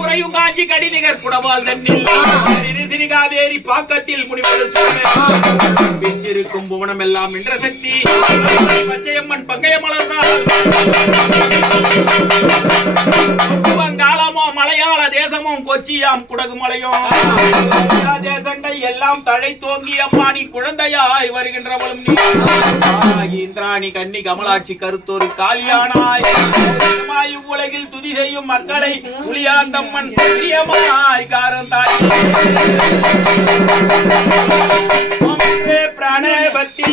உரையும் காஞ்சி கடிநிகர் குடவால் தண்ணில் காவேரி பாக்கத்தில் முடிவெடுக்கும் புவனம் எல்லாம் என்ற சக்தி பச்சையம்மன் பங்கைய மலர்ந்தால் காலமோ மலையாள தேசமும் கொச்சியாம் குடகு மலையும் தேசங்கள் எல்லாம் தழை தோங்கி அம்மானி குழந்தையாய் வருகின்றவளும் இந்திராணி கன்னி கமலாட்சி கருத்தொரு காலியானாய் உலகில் துதி செய்யும் மக்களை புலியாந்தம்மன் பிரியமாய் காரந்தாய் பிராணபக்தி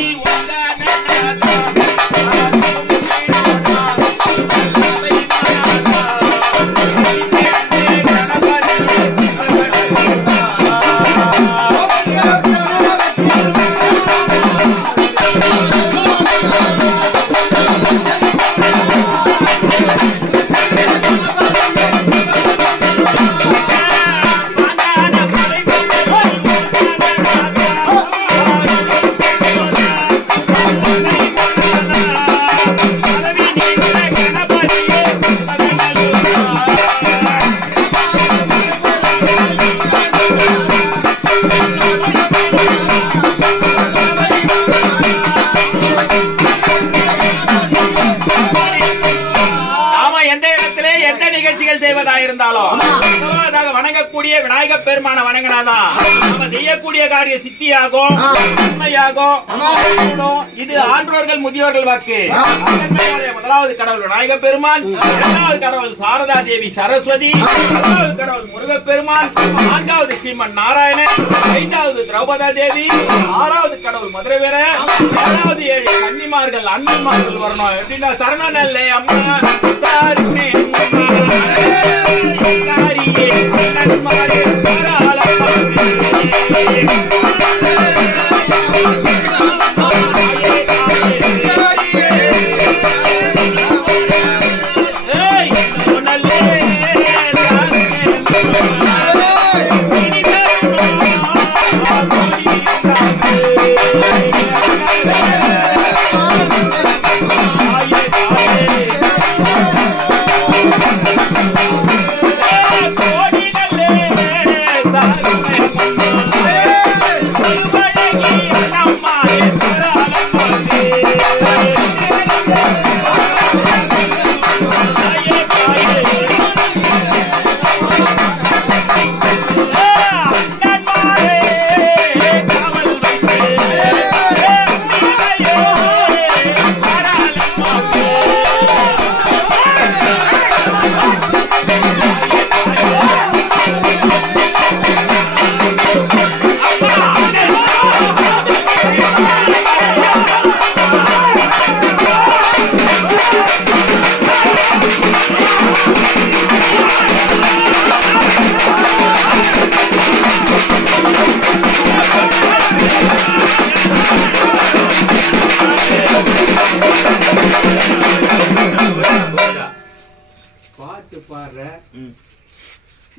வணங்கக்கூடிய விநாயக பெருமான வணங்கினாதான் நம்ம செய்யக்கூடிய காரிய சித்தியாகும் உண்மையாகும். இது ஆன்றோர்கள் முதியோர்கள் வாக்கு. முதலாவது கடவுள் விநாயக பெருமான், இரண்டாவது கடவுள் சாரதா தேவி சரஸ்வதி, மூன்றாவது கடவுள் முருகப்பெருமான், நான்காவது ஸ்ரீமன் நாராயணன், ஐந்தாவது திரௌபதா தேவி, ஆறாவது கடவுள் மதுரை வீர, ஏழாவது 7 கன்னிமார்கள் அண்ணன்மார்கள் வரணும். எப்படின்னா சரணன் அல்ல அம்மா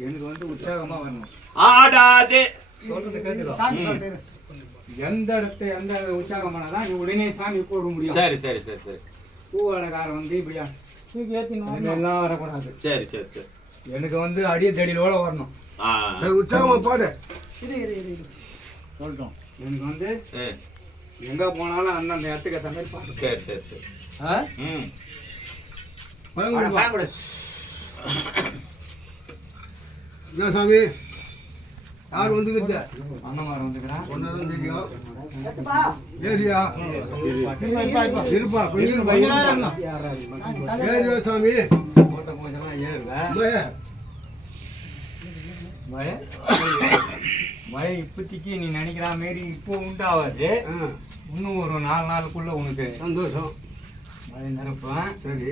எனக்கு உற்சாகமா வரணும். ஆடாதே எந்த இடத்துல எந்த உற்சாகமானதான் உடனே சாமி போட முடியும். சரி சரி சரி சரி. பூவாடக்காரன் இப்படியா எல்லாம் வரக்கூடாது. சரி சரி சரி. எனக்கு அடிய தடியிலோட வரணும். உற்சாகமா பாடு. சொல்லிட்டோம். எனக்கு எங்க போனாலும் அந்த இடத்துக்கு ஏற்ற மாதிரி பாடு. சரி சரி சரி. என்ன சாமி யார் வந்துக்கிட்ட அண்ணமார் வந்துக்கிறா ஒன்னதான் தெரியும். ஏரியா இருப்பா கொஞ்சம் ஏரியா சாமி போட்ட போச்செல்லாம் ஏறுவேன். மழை இப்போதைக்கு நீ நினைக்கிற மாரி இப்போ உண்டாவாது. இன்னும் ஒரு 4 நாளுக்குள்ள உனக்கு சந்தோஷம். மழை நிரப்பேன். சரி.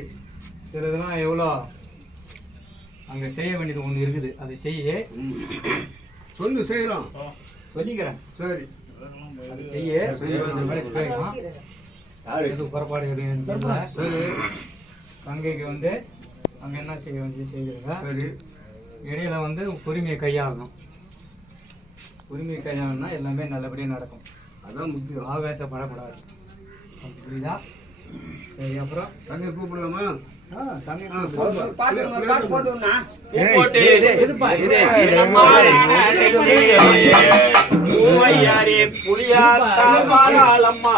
சிலதெல்லாம் எவ்வளோ அங்கே செய்ய வேண்டியது ஒன்று இருக்குது. அதை செய்ய சொல்லு செய்யலாம் சொல்லிக்கிறேன். சரி அது செய்ய எதுவும் புறப்பாடு எதுவும். சரி கங்கைக்கு அங்கே என்ன செய்ய வேண்டியது செய்யுங்க. சரி இடையில பொறுமையை கையாளணும். பொறுமையை கையாளணும்னா எல்லாமே நல்லபடியாக நடக்கும். அதான் முக்கியம். ஆவேசப்படக்கூடாது. புரியுதா? சரி அப்புறம் கங்கை கூப்பிடலாமா? பாட்டு போட்டுனா போட்டு பூவையாரே புளியாத்தா பாலாளம்மா